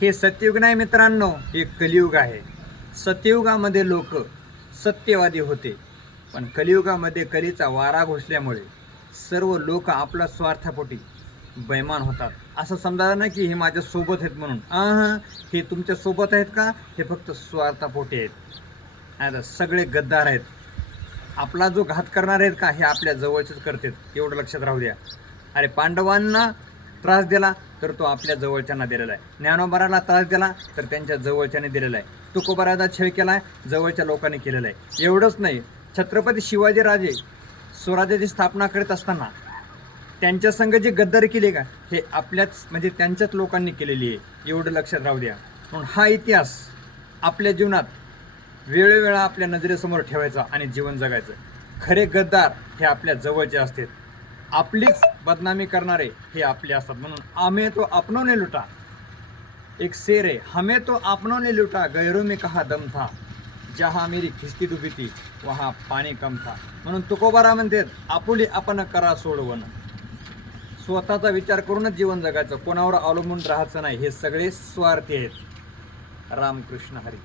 हे सत्ययुग नाही मित्रांनो, हे कलियुग आहे. सत्ययुगामध्ये लोक सत्यवादी होते, पण कलियुगामध्ये कलीचा वारा घुसल्यामुळे सर्व लोक आपल्या स्वार्थापोटी बैमान होतात. असं समजा ना की हे माझ्या सोबत आहेत म्हणून. हे तुमच्या सोबत आहेत का? हे फक्त स्वार्थापोटी आहेत. आता सगळे गद्दार आहेत. आपला जो घात करणार आहेत का, हे आपल्या जवळचेच करतात, एवढं लक्षात राहू द्या. अरे पांडवांना त्रास दिला तर तो आपल्या जवळच्यांना दिलेला आहे. ज्ञानोबाराला त्रास दिला तर त्यांच्या जवळच्याने दिलेला आहे. तुकोबाराचा छळ केला जवळच्या लोकांनी केलेला आहे. एवढंच नाही, छत्रपती शिवाजीराजे स्वराज्याची स्थापना करत असताना त्यांच्या संघ जी गद्दारी केली का, हे आपल्याच म्हणजे त्यांच्याच लोकांनी केलेली आहे, एवढं लक्षात राहू द्या. म्हणून हा इतिहास आपल्या जीवनात वेळोवेळा आपल्या नजरेसमोर ठेवायचा आणि जीवन जगायचं. खरे गद्दार हे आपल्या जवळचे असतात, आपलीच बदनामी करणारे हे आपले असतात. म्हणून हमें तो अपनों ने लुटा, एक शेर आहे, हमें तो अपनों ने लुटा गैरों में कहा दम था, जहाँ मेरी खिस्ती डुबी थी वहाँ पाणी कम था. म्हणून तुकोबारा म्हणतात आपुली आपण करा सोडवण. स्वतःचा विचार करूनच जीवन जगायचं, कोणावर अवलंबून राहायचं नाही. हे सगळे स्वार्थी आहेत. रामकृष्ण हरी.